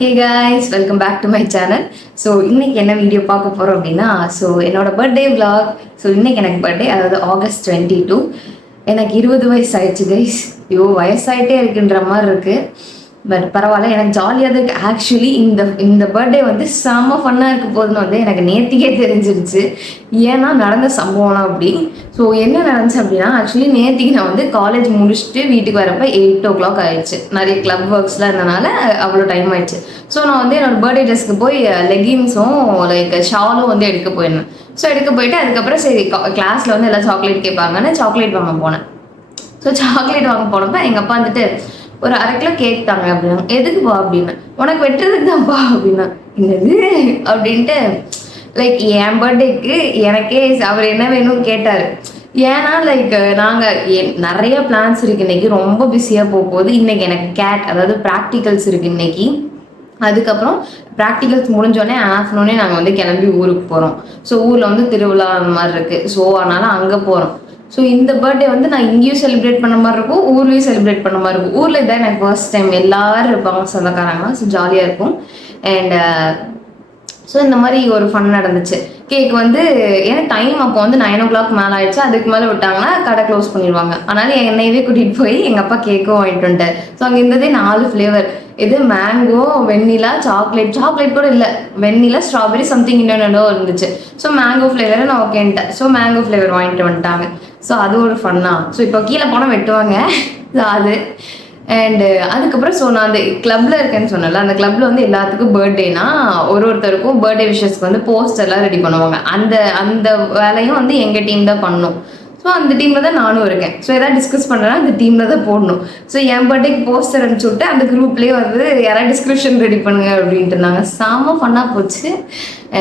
Hey guys, welcome back to my channel. So இன்னைக்கு என்ன video பார்க்க போகிறோம் அப்படின்னா என்னோட பர்த்டே vlog. இன்னைக்கு எனக்கு பர்த்டே, அதாவது August 22. எனக்கு 20 வயசு ஆயிடுச்சு கைஸ். வயசாயிட்டே இருக்குன்ற மாதிரி இருக்குது. பட் பரவாயில்ல, எனக்கு ஜாலியாக தான் இருக்குது. ஆக்சுவலி இந்த பர்த்டே செம்ம ஃபன்னாக இருக்க போதுன்னு எனக்கு நேற்றுக்கே தெரிஞ்சிருச்சு. ஏன்னா நடந்த சம்பவம்லாம் அப்படி. என்ன நடந்துச்சு அப்படின்னா, ஆக்சுவலி நேற்றுக்கு நான் காலேஜ் முடிச்சுட்டு வீட்டுக்கு வரப்போ 8 o'clock ஆயிடுச்சு. நிறைய கிளப் ஒர்க்ஸ்லாம் இருந்தனால அவ்வளோ டைம் ஆயிடுச்சு. நான் என்னோட பர்த்டே ட்ரெஸ்க்கு போய் லெகின்ஸும் லைக் ஷாலும் எடுக்க போயிருந்தேன். எடுக்க போயிட்டு அதுக்கப்புறம் சரி கிளாஸில் எல்லாம் சாக்லேட் கேட்பாங்கன்னு சாக்லேட் வாங்க போனேன். சாக்லேட் வாங்க போனப்போ எங்கள் அப்பா ஒரு 1/2 கிலோ கேக் தாங்க அப்படின்னா. எதுக்குப்பா அப்படின்னா, உனக்கு வெட்டுறதுக்கு தான்ப்பா அப்படின்னா. என்னது அப்படின்ட்டு லைக் என் பர்த்டேக்கு எனக்கே அவர் என்ன வேணும்னு கேட்டார். ஏன்னா லைக் நாங்கள் நிறைய பிளான்ஸ் இருக்குது. இன்றைக்கி ரொம்ப பிஸியாக போகுது. இன்றைக்கி எனக்கு அதாவது ப்ராக்டிகல்ஸ் இருக்குது இன்றைக்கி. அதுக்கப்புறம் ப்ராக்டிகல்ஸ் முடிஞ்சோடனே ஆஃப்டர்நூனே நாங்கள் கிளம்பி ஊருக்கு போகிறோம். ஊரில் திருவிழா அந்த மாதிரி இருக்குது. அதனால் அங்கே போகிறோம். இந்த பர்த்டே நான் இங்கேயும் செலிப்ரேட் பண்ண மாதிரி இருக்கும், ஊர்லேயும் செலிப்ரேட் பண்ண மாதிரி இருக்கும். ஊரில் இதான் எனக்கு ஃபர்ஸ்ட் டைம். எல்லாரும் இருப்பாங்க சொந்தக்காரங்களாம். ஜாலியாக இருக்கும். அண்ட் இந்த மாதிரி ஒரு ஃபன் நடந்துச்சு. கேக் ஏன்னா டைம் அப்போ 9 o'clock மேலே ஆயிடுச்சு. அதுக்கு மேலே விட்டாங்கன்னா கடை க்ளோஸ் பண்ணிடுவாங்க. அதனால என்னையவே கூட்டிகிட்டு போய் எங்கள் அப்பா கேக்கும் வாங்கிட்டு வந்துட்டார். அங்கே இருந்ததே 4 ஃப்ளேவர். இது மேங்கோ, வெண்ணிலா, சாக்லேட் கூட இல்லை, வெண்ணிலா, ஸ்ட்ராபெரி, சம்திங் இன்னொன்று இருந்துச்சு. மேங்கோ ஃப்ளேவரை நான் ஓகேன்ட்டேன். மேங்கோ ஃப்ளேவர் வாங்கிட்டு வந்துட்டாங்க. அது ஒரு ஃபன்னா. இப்போ கீழே போனால் வெட்டுவாங்க அது. அண்டு அதுக்கப்புறம் நான் அந்த கிளப்பில் இருக்கேன்னு சொன்னல, அந்த கிளப்பில் எல்லாத்துக்கும் பர்த்டேனா ஒருத்தருக்கும் பர்த்டே விஷஸ்க்கு போஸ்டர்லாம் ரெடி பண்ணுவாங்க. அந்த வேலையும் எங்கள் டீம் தான் பண்ணணும். அந்த டீமில் தான் நானும் இருக்கேன். எதாவது டிஸ்கஸ் பண்ணுறேன்னா அந்த டீமில் தான் போடணும். என் பர்த்டேக்கு போஸ்டர் அனுப்பிச்சு விட்டு அந்த குரூப்லேயே யாராவது டிஸ்கிரிப்ஷன் ரெடி பண்ணுங்க அப்படின்ட்டு இருந்தாங்க. செம்ம ஃபன்னாக போச்சு.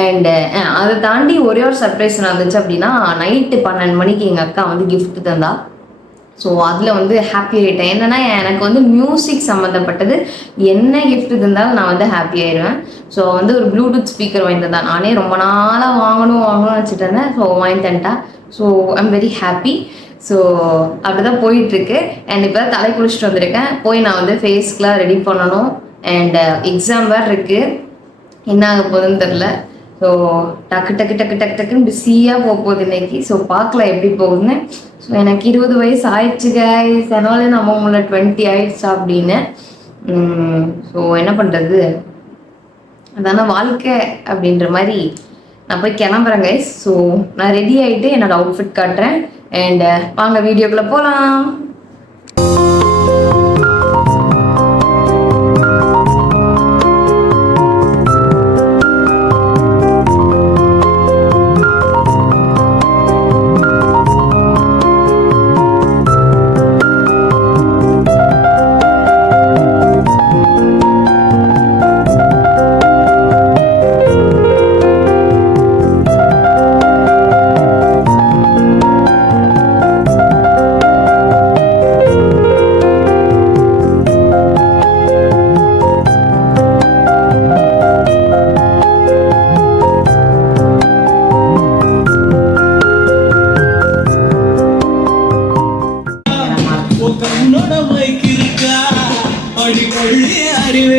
அண்டு அதை தாண்டி ஒரே ஒரு சர்ப்ரைஸ் நடந்துச்சு. அப்படின்னா நைட்டு 12 மணிக்கு எங்கள் அக்கா கிஃப்ட் தந்தா. அதில் ஹாப்பி ஆகிட்டேன். என்னென்னா எனக்கு மியூசிக் சம்மந்தப்பட்டது என்ன கிஃப்ட் இருந்தாலும் நான் ஹாப்பி ஆயிடுவேன். ஒரு ப்ளூடூத் ஸ்பீக்கர் வாங்கி தந்தா. நானே ரொம்ப நாளாக வாங்கணும்னு வச்சுட்டு இருந்தேன். வாங்கி தந்துட்டா. I'm very happy. அப்படி தான் போயிட்டுருக்கு. அண்ட் இப்போ தான் தலை குளிச்சுட்டு வந்திருக்கேன். போய் நான் ஃபேஸ்க்கெலாம் ரெடி பண்ணணும். அண்ட் எக்ஸாம் வேறு இருக்குது. என்ன ஆக போகுதுன்னு தெரில. டக்குன்னு பிஸியாக போகுது இன்னைக்கு. பார்க்கலாம் எப்படி போகுதுன்னு. எனக்கு 20 வயசு ஆயிடுச்சு கைஸ். அதனால நம்ம உங்களை 20 ஆயிடுச்சா அப்படின்னு. என்ன பண்ணுறது, அதான வாழ்க்கை அப்படின்ற மாதிரி நான் போய் கிளம்புறேன் கைஸ். நான் ரெடி ஆகிட்டு என்னோட அவுட்ஃபிட் காட்டுறேன். அண்ட் வாங்க வீடியோக்குள்ளே போகலாம்.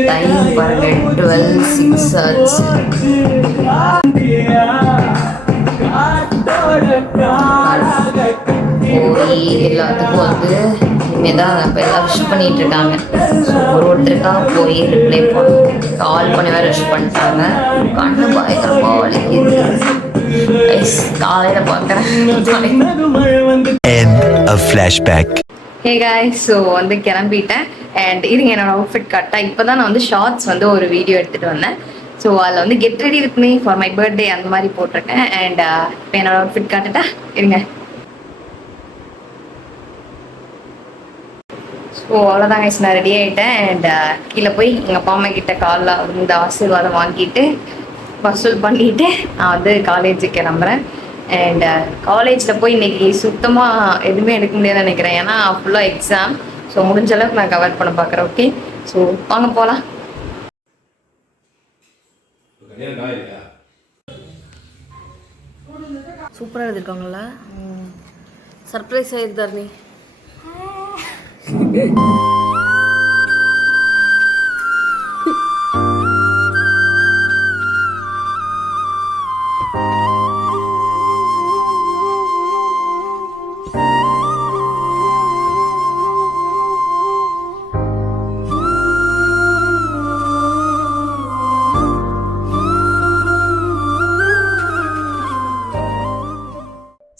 டைம் பாருங்க 12:06 ஆச்சு. போய் எல்லாத்துக்கும் இனிமேதான் இப்போ எல்லாம் விஷ் பண்ணிட்டு இருக்காங்க. ஒருத்தருக்காக போய் ரிப்ளை பண்ணணும். கால் பண்ணி வேறு விஷ் பண்ணிட்டாங்க. கண்ணு பயங்கரமா வலிக்குது. காலையில் பார்க்குறேன். ஹே காய்ஸ், கிளம்பிட்டேன். அண்ட் இருங்க என்னோட அவுட்ஃபிட் கரெக்டாக இப்போ தான் நான் ஷார்ட்ஸ் ஒரு வீடியோ எடுத்துகிட்டு வந்தேன். அதில் get ready with me for my birthday அந்த மாதிரி போட்டிருக்கேன். அண்ட் இப்போ என்னோட அவுட்ஃபிட் காட்டுட்டா இருங்க. அவ்வளோதான் கைஸ், நான் ரெடி ஆகிட்டேன். அண்ட் கீழே போய் எங்கள் அப்பா அம்மா கிட்ட காலில் ஆசீர்வாதம் வாங்கிட்டு வசூல் பண்ணிட்டு நான் காலேஜுக்கு கிளம்புறேன். அண்ட் காலேஜில் போய் இன்னைக்கு சுத்தமாக எதுவுமே எடுக்க முடியாதுன்னு நினைக்கிறேன். ஏன்னா ஃபுல்லாக எக்ஸாம். முடிஞ்ச அளவுக்கு நான் கவர் பண்ண பார்க்குறேன். ஓகே, வாங்க போகலாம். சூப்பராக எழுதிருக்காங்களா? சர்ப்ரைஸ் ஆகிருந்தார் நீ.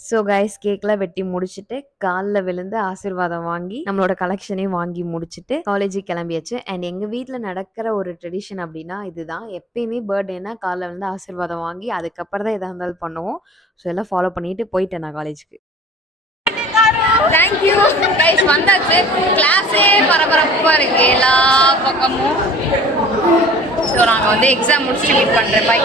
ஸோ கைஸ் கேக்லாம் வெட்டி முடிச்சுட்டு காலில் விழுந்து ஆசீர்வாதம் வாங்கி நம்மளோட கலெக்ஷனையும் வாங்கி முடிச்சுட்டு காலேஜுக்கு கிளம்பியாச்சு. அண்ட் எங்கள் வீட்டில் நடக்கிற ஒரு ட்ரெடிஷன் அப்படின்னா இதுதான். எப்பயுமே பர்த்டேனா காலில் விழுந்து ஆசீர்வாதம் வாங்கி அதுக்கப்புறம் தான் எதாக இருந்தாலும் பண்ணுவோம். ஸோ எல்லாம் ஃபாலோ பண்ணிட்டு போயிட்டேன் நான் காலேஜுக்கு. தேங்க்யூ கைஸ், வந்தாச்சு. கிளாஸே பரபரப்பாக இருக்கு எல்லா பக்கமும். ஸோ நாங்கள் வந்து எக்ஸாம் முடிச்சுட்டு மீட் பண்ணுறேன். Bye.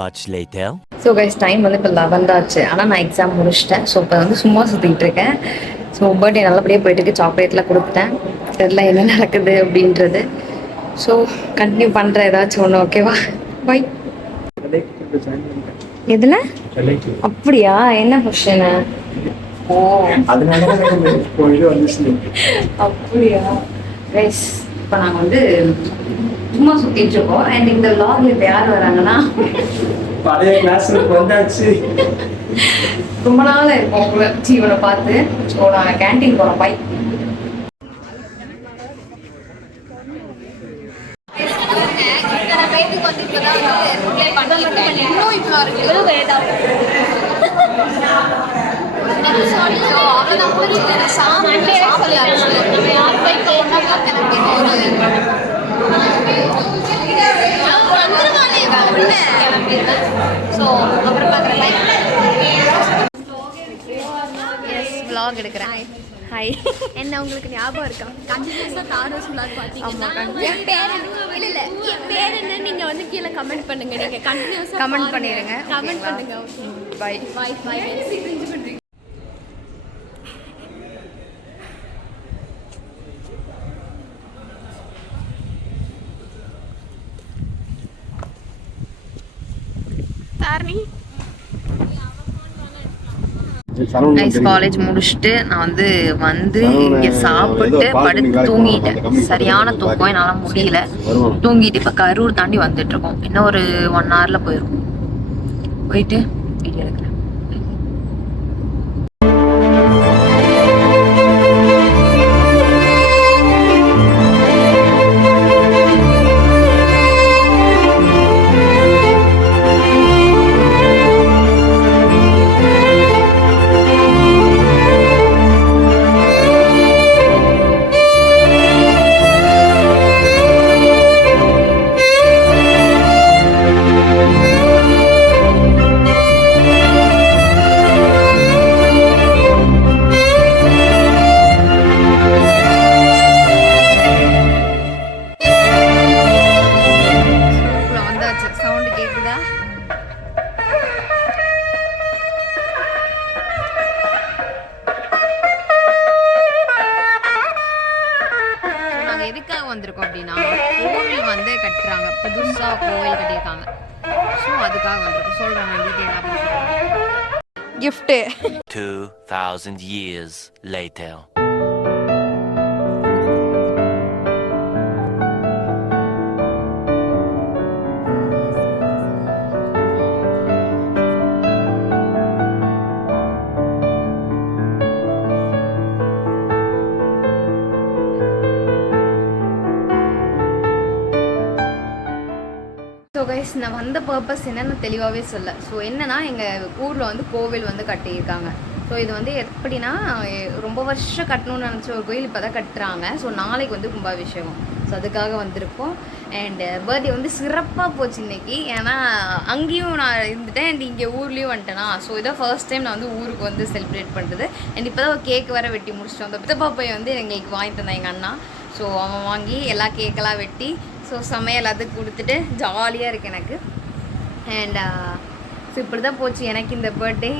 Much later. So guys time வந்து இப்போ 11 ஆச்சு. ஆனால் நான் எக்ஸாம் முடிச்சிட்டேன். ஸோ இப்போ வந்து சும்மா சுற்றிக்கிட்டு இருக்கேன். ஸோ பர்த்டே நல்லபடியாக போயிட்டுருக்கு. சாக்லேட்லாம் கொடுத்துட்டேன். தெரில என்ன நடக்குது அப்படின்றது. ஸோ கண்டினியூ பண்ணுறேன் ஏதாச்சும் ஒன்று. ஓகேவா? பை. எதில்? அப்படியா? என்ன கொஸ்டின்? ஓ அப்படியா கைஸ், இப்போ நாங்கள் வந்து சும்மா சுற்றிட்டு இருக்கோம். அண்ட் இந்த வ்ளாக்ல இப்போ யார் வராங்கன்னா பழைய கிளாஸ்ல வந்தாச்சு. ரொம்ப நாள் இருக்கும் ஜீவனை பார்த்து. ஸோ நாங்கள் கேன்டீன் போகிறோம். பை. vlog எடுக்கிறேன். ஹாய். என்ன உங்களுக்கு ஞாபகம் இருக்கா? கண்டினியூஸாக தாரோஸ் vlog பார்த்தீங்கன்னா என் பேர் இல்லை இல்லை என் பேர் என்ன நீங்கள் வந்து கீழே கமெண்ட் பண்ணுங்க. நீங்கள் கண்டினியூஸாக கமெண்ட் பண்ணிடுங்க. கமெண்ட் பண்ணுங்க. Bye bye bye. Dharani nice. College முடிச்சுட்டு நான் வந்து இங்கே சாப்பிட்டு படுத்து தூங்கிட்டேன். சரியான தூக்கம், என்னால் முடியல. தூங்கிட்டு இப்போ கரூர் தாண்டி வந்துட்டு இருக்கோம். இன்னும் ஒரு 1 hourல போயிடும். போயிட்டு வீடியோ எடுக்கிறேன். எதுக்காக வந்திருக்கோம் அப்படின்னா, கோவில் வந்து கட்டுறாங்க, புதுசா கோவில் கட்டியிருக்காங்க. ஸோ அதுக்காக வந்திருக்கோம். சொல்றேன் நான் டீட்டெயிலாக. Gift 2000 years later. So guys, நான் வந்த பர்பஸ் என்னென்னு தெளிவாகவே சொல்ல. ஸோ என்னென்னா, எங்கள் ஊரில் வந்து கோவில் வந்து கட்டியிருக்காங்க. ஸோ இது வந்து எப்படின்னா, ரொம்ப வருஷம் கட்டணும்னு நினச்ச ஒரு கோயில் இப்போ தான் கட்டுறாங்க. ஸோ நாளைக்கு வந்து கும்பாபிஷேகம். ஸோ அதுக்காக வந்திருக்கோம். அண்டு பர்த்டே வந்து சிறப்பாக போச்சு இன்றைக்கி. ஏன்னா அங்கேயும் நான் இருந்துட்டேன் அண்ட் இங்கே ஊர்லேயும் வந்துட்டேனா. ஸோ இதான் ஃபர்ஸ்ட் டைம் நான் வந்து ஊருக்கு வந்து செலிப்ரேட் பண்ணுறது. அண்ட் இப்போ தான் கேக் வேறு வெட்டி முடிச்சிட்டோம். அந்த பித்தப்பா பையன் வந்து எங்களுக்கு வாங்கி தந்தான் எங்கள் அண்ணா. ஸோ அவன் வாங்கி எல்லா கேக்கெல்லாம் வெட்டி ஸோ சமையல் அதுக்கு கொடுத்துட்டு ஜாலியாக இருக்குது எனக்கு. அண்ட் ஸோ இப்படி தான் போச்சு எனக்கு இந்த பர்த்டே.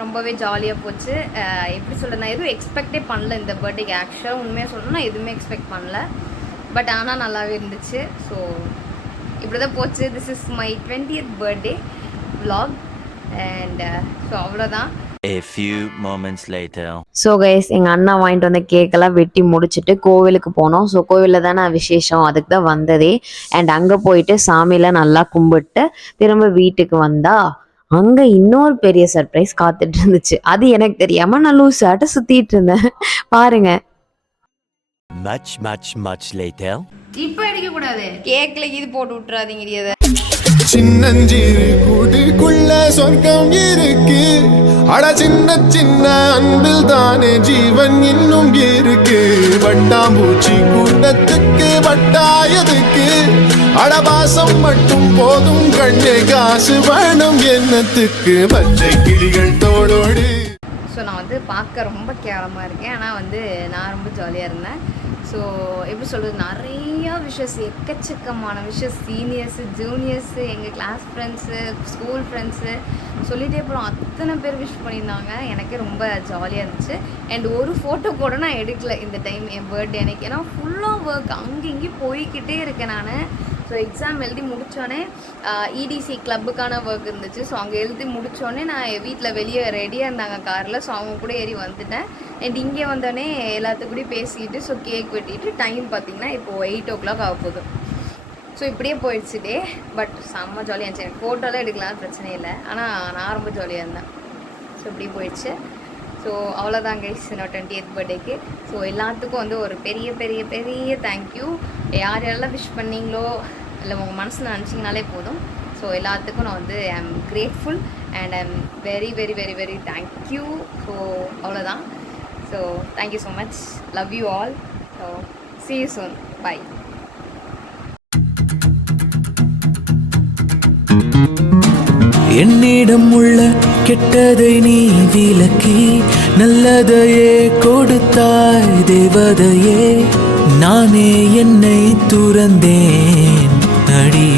ரொம்பவே ஜாலியாக போச்சு. எப்படி சொல்கிறது, நான் எதுவும் எக்ஸ்பெக்டே பண்ணல இந்த பர்த்டேக்கு. ஆக்சுவலாக உண்மையாக சொல்லணும்னா நான் எதுவுமே எக்ஸ்பெக்ட் பண்ணல. பட் ஆனால் நல்லாவே இருந்துச்சு. ஸோ இப்படி தான் போச்சு. This is my 20th birthday vlog and so அவ்வளோதான். A few moments later. So guys எங்கள் அண்ணா வாங்கிட்டு வந்த கேக்கெல்லாம் வெட்டி முடிச்சுட்டு கோவிலுக்கு போனோம். ஸோ கோவிலில் தானே விசேஷம், அதுக்கு தான் வந்ததே. அண்ட் அங்கே போயிட்டு சாமியெல்லாம் நல்லா கும்பிட்டு திரும்ப வீட்டுக்கு வந்தா அங்கே இன்னொரு பெரிய சர்ப்ரைஸ் காத்துட்டு இருந்துச்சு. அது எனக்கு தெரியாமல் நான் லூசாட்ட சுற்றிட்டு இருந்தேன் பாருங்க. Much later. இப்போ அடிக்கக்கூடாது, கேக்கில் இது போட்டு விட்டுறாதீங்க. அதை சின்னஞ்சிறு கூட்டுக்குள்ள சொர்க்கம் இருக்கு. அட சின்ன சின்ன அன்பில் தானே ஜீவன் இன்னும் இருக்கு. வட்டாம்பூச்சி கூட்டத்துக்கு வட்டாயதுக்கு அடபாசம் மட்டும் போதும் கண்ணே, காசு வேணும் என்னத்துக்கு பச்சை கிளிகள் தோளோடு. ஸோ நான் வந்து பார்க்க ரொம்ப கேவலமாக இருக்கேன், ஆனால் வந்து நான் ரொம்ப ஜாலியாக இருந்தேன். ஸோ எப்படி சொல்கிறது, நிறையா விஷஸ், எக்கச்சக்கமான விஷஸ், சீனியர்ஸு ஜூனியர்ஸு எங்கள் கிளாஸ் ஃப்ரெண்ட்ஸு ஸ்கூல் ஃப்ரெண்ட்ஸு சொல்லிகிட்டே போகிறோம். அத்தனை பேர் விஷ் பண்ணியிருந்தாங்க. எனக்கே ரொம்ப ஜாலியாக இருந்துச்சு. அண்ட் ஒரு ஃபோட்டோ கூட நான் எடுக்கல இந்த டைம் என் பர்த்டே அன்னைக்கு. ஏன்னா ஃபுல்லாக ஒர்க், அங்கே இங்கேயும் போய்கிட்டே இருக்கேன் நான். ஸோ எக்ஸாம் எழுதி முடித்தோடனே இடிசி கிளப்புக்கான ஒர்க் இருந்துச்சு. ஸோ அங்கே எழுதி முடித்தோடனே நான் வீட்டில் வெளியே ரெடியாக இருந்தாங்க காரில். ஸோ அவங்க கூட ஏறி வந்துட்டேன். அண்ட் இங்கே வந்தோடனே எல்லாத்துக்கூடயும் பேசிக்கிட்டு ஸோ கேக் வெட்டிட்டு டைம் பார்த்திங்கன்னா இப்போது 8 o'clock ஆக போகுது. ஸோ இப்படியே போயிடுச்சு டே. பட் செம்ம ஜாலியாக இருந்துச்சு. எனக்கு ஃபோட்டோலாம் எடுக்கலாம் பிரச்சனை இல்லை, ஆனால் நான் ரொம்ப ஜாலியாக இருந்தேன். ஸோ இப்படி போயிடுச்சு. ஸோ அவ்வளோதான் கைஸ் என்னோட 20th பர்த்டேக்கு. ஸோ எல்லாத்துக்கும் வந்து ஒரு பெரிய பெரிய பெரிய தேங்க்யூ. யார் யாரெல்லாம் விஷ் பண்ணிங்களோ இல்லை உங்கள் மனசில் நினச்சிங்கனாலே போதும். ஸோ எல்லாத்துக்கும் நான் வந்து I am grateful and I am very very very very thank you. So அவ்வளோதான். So thank you so much, love you all. So see you soon, bye. என்னிடம் உள்ள கெட்டதை நீ விலக்கி நல்லதையே கொடுத்தாய் தேவதையே. நானே என்னை துறந்தேன் அடி.